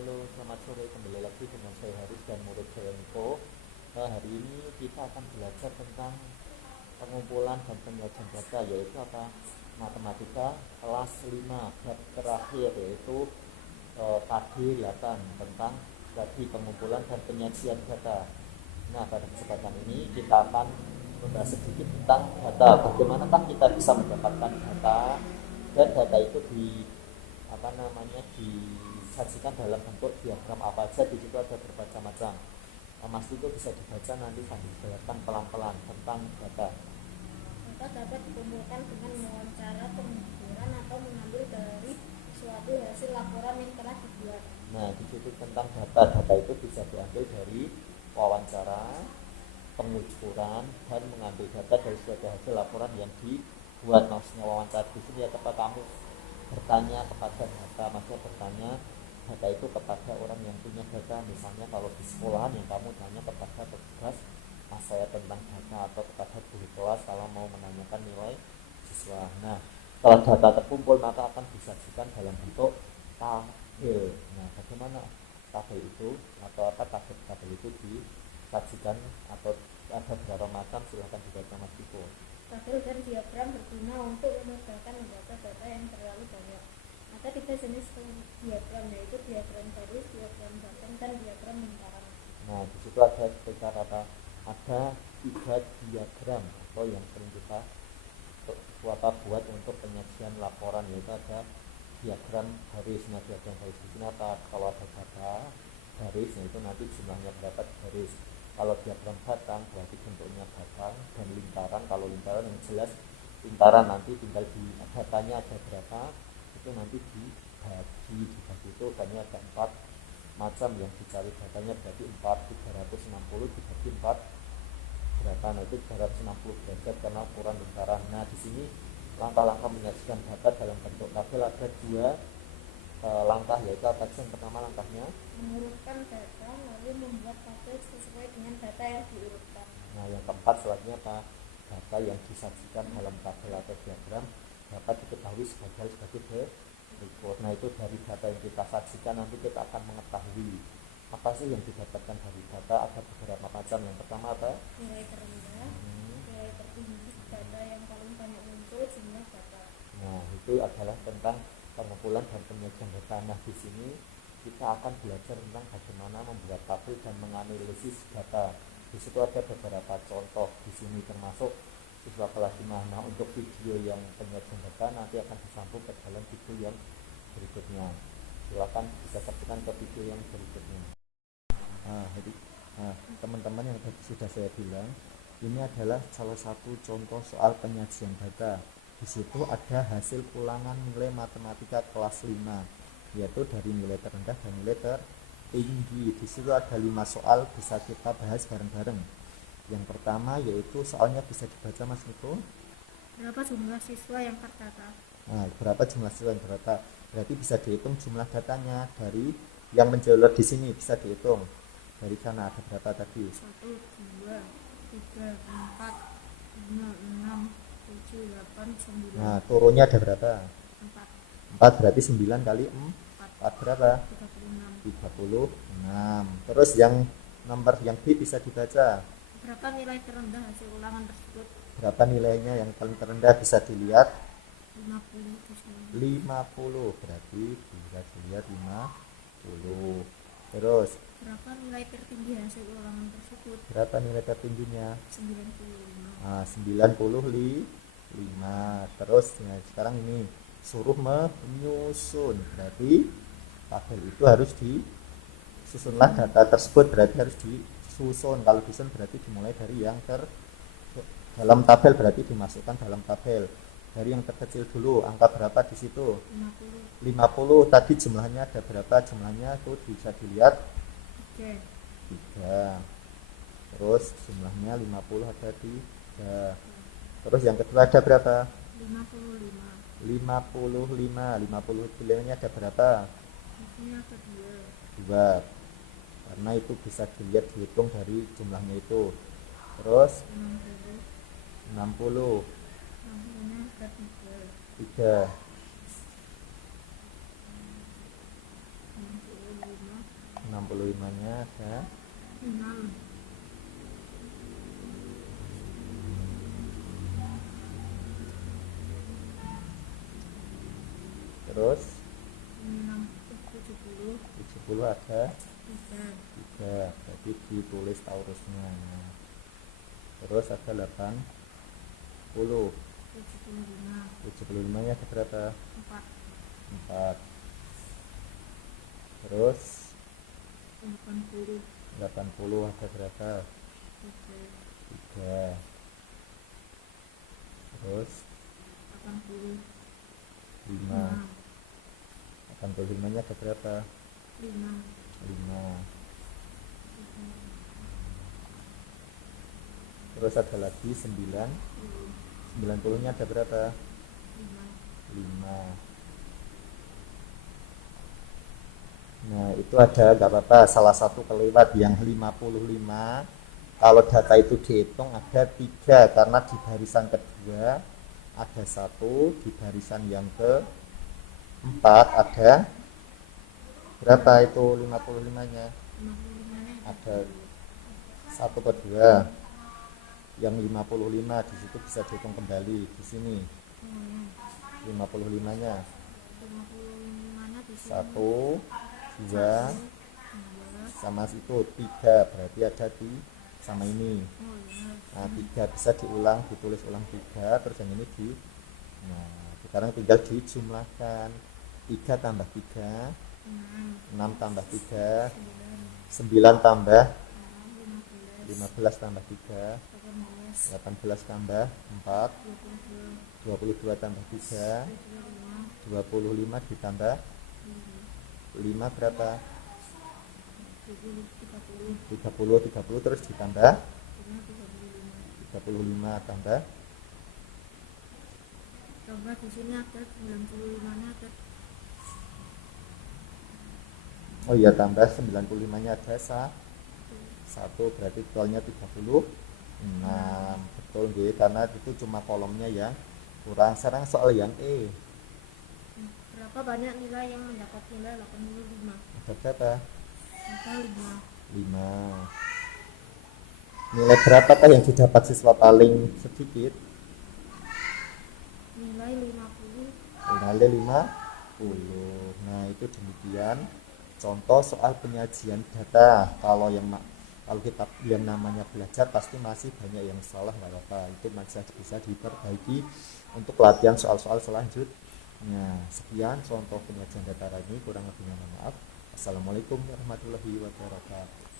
Halo, selamat sore. Kembali lagi dengan saya Haris dan murid saya Niko. Hari ini kita akan belajar tentang pengumpulan dan penyajian data, yaitu apa? Matematika kelas 5 bab terakhir, yaitu KD 8 tentang tadi pengumpulan dan penyajian data. Nah, pada kesempatan ini kita akan membahas sedikit tentang data. Bagaimanakah kita bisa mendapatkan data, dan data itu disajikan dalam bentuk diagram apa saja. Di situ ada berbagai macam. Mas itu bisa dibaca nanti sambil dijelaskan pelan-pelan tentang data. Data dapat dikumpulkan dengan mewawancara, pengumpulan, atau mengambil dari suatu hasil laporan yang telah dibuat. Nah, di situ tentang data. Data itu bisa diambil dari wawancara, pengukuran, dan mengambil data dari suatu hasil laporan yang dibuat. Maksudnya wawancara di sini ya tempat kamu bertanya kepada data, maksudnya bertanya data itu kepada orang yang punya data. Misalnya kalau di sekolahan yang kamu tanya kepada petugas saya tentang data, atau kepada guru kelas kalau mau menanyakan nilai siswa. Nah, kalau data terkumpul maka akan disajikan dalam bentuk tabel. Nah, bagaimana tabel itu atau apa tabel itu disajikan, atau ada berapa macam, silahkan dibaca Mas Tiko. Tabel dan diagram berguna untuk memudahkan membaca data yang terlalu banyak. Ada 3 jenis diagram, yaitu diagram garis, diagram batang, dan diagram lingkaran. Nah, di situ ada sekitar apa? Ada 3 diagram atau yang sering kita buat untuk penyajian laporan, yaitu ada diagram garis. Nah, diagram garis di sini apa? Kalau ada data garis, itu nanti jumlahnya berapa di garis. Kalau diagram batang berarti bentuknya batang, dan lingkaran, kalau lingkaran yang jelas lingkaran nanti tinggal di datanya ada berapa, itu nanti dibagi itu kayaknya ada 4 macam yang dicari datanya, berarti 360 dibagi 4 berapa? Nah, itu 360 derajat karena ukuran lingkaran. Nah, di sini langkah-langkah menyajikan data dalam bentuk tabel ada 2 langkah, yaitu apa saja? Yang pertama langkahnya mengurutkan data, lalu membuat tabel sesuai dengan data yang diurutkan. Nah, yang keempat selanjutnya apa? Data yang disajikan dalam tabel atau diagram dapat diketahui sebagai berikut. Nah, itu dari data yang kita sajikan nanti kita akan mengetahui apa sih yang didapatkan dari data. Ada beberapa macam. Yang pertama apa? Nilai terendah, nilai tertinggi, data yang paling banyak muncul, jumlah data. Nah, itu adalah tentang pengumpulan dan penyajian data. Nah, di sini kita akan belajar tentang bagaimana membuat tabel dan menganalisis data. Di situ ada beberapa contoh di sini, termasuk siswa kelas 5. Nah, untuk video yang penyajian data nanti akan disambung ke dalam video yang berikutnya. Silakan bisa saksikan ke video yang berikutnya. Teman-teman yang tadi sudah saya bilang, ini adalah salah satu contoh soal penyajian data. Di situ ada hasil ulangan nilai matematika kelas 5, yaitu dari nilai terendah dan nilai tertinggi. Di situ ada 5 soal, bisa kita bahas bareng-bareng. Yang pertama yaitu soalnya bisa dibaca Mas Niko. Berapa jumlah siswa yang terdata? Nah, berapa jumlah siswa yang terdata? Berarti bisa dihitung jumlah datanya dari yang menjawab di sini, bisa dihitung. Dari sana ada berapa tadi? 1, 2, 3, 4, 5, 6, 7, 8, 9. Nah, turunnya ada berapa? 4. 4 berarti 9 kali 4 berapa? 36. 36. Terus yang nomor yang B bisa dibaca. Berapa nilai terendah hasil ulangan tersebut? Berapa nilainya yang paling terendah bisa dilihat? 50 di sini. 50. Berarti bisa dilihat 50. Terus Berapa nilai tertinggi hasil ulangan tersebut? berapa nilai tertingginya? 95. Nah, 95. Terus ya, sekarang ini suruh menyusun. Berarti tabel itu harus disusunlah data tersebut, berarti harus disusun. Kalau disusun berarti dimulai dari yang dalam tabel, berarti dimasukkan dalam tabel. Dari yang terkecil dulu, angka berapa di situ? 50. 50. Tadi jumlahnya ada berapa? Jumlahnya itu bisa dilihat 3. 3. Terus jumlahnya 50 ada di 3. Terus yang kedua ada berapa? 55. 50 nilainya ada berapa? Di sini ada 2. 2. Karena itu bisa dilihat dihitung dari jumlahnya itu. Terus 60. 60. 60-nya ada 3. 3. 65. 65-nya ada 6. terus 6 70 ada 3. 3, jadi ditulis Taurusnya. Nah, terus ada 80, 75-nya ada berapa? 4. Terus 80 ada berapa? 3. Terus 5. 85-nya ada berapa? 5. Terus ada lagi 9. 90-nya ada berapa? 5. Nah, itu ada gak apa-apa, salah satu kelewat yang 55. Kalau data itu dihitung ada 3, karena di barisan kedua ada 1, di barisan yang keempat ada berapa itu 55-nya? Ada 1 per 2. Yang 55 di situ bisa dihitung kembali di sini. 55-nya 1, 2 sama itu 3, berarti ada di sama ini. Nah, 3 bisa diulang, ditulis ulang 3, terus yang ini di. Nah, sekarang tinggal dijumlahkan. 3 tambah 3 6 tambah 3 9 tambah 15 tambah 3 18 tambah 4 22 tambah 3 25 ditambah 5 berapa? 30 terus ditambah 35 tambah di sini ada 95-nya ada. Oh iya, tambah 95-nya ada 1, berarti totalnya 36. Betul nggih, karena itu cuma kolomnya ya kurang. Sekarang soal yang E. Berapa banyak nilai yang mendapat nilai 85? Ada berapa? Ada 5. Nilai berapakah yang didapat siswa paling sedikit? nilai 50. Nilai 50. Nah, itu demikian contoh soal penyajian data. Kalau kita yang namanya belajar pasti masih banyak yang salah, nggak apa-apa, itu masih bisa diperbaiki untuk latihan soal-soal selanjutnya. Sekian contoh penyajian data hari ini, kurang lebihnya mohon maaf. Assalamualaikum warahmatullahi wabarakatuh.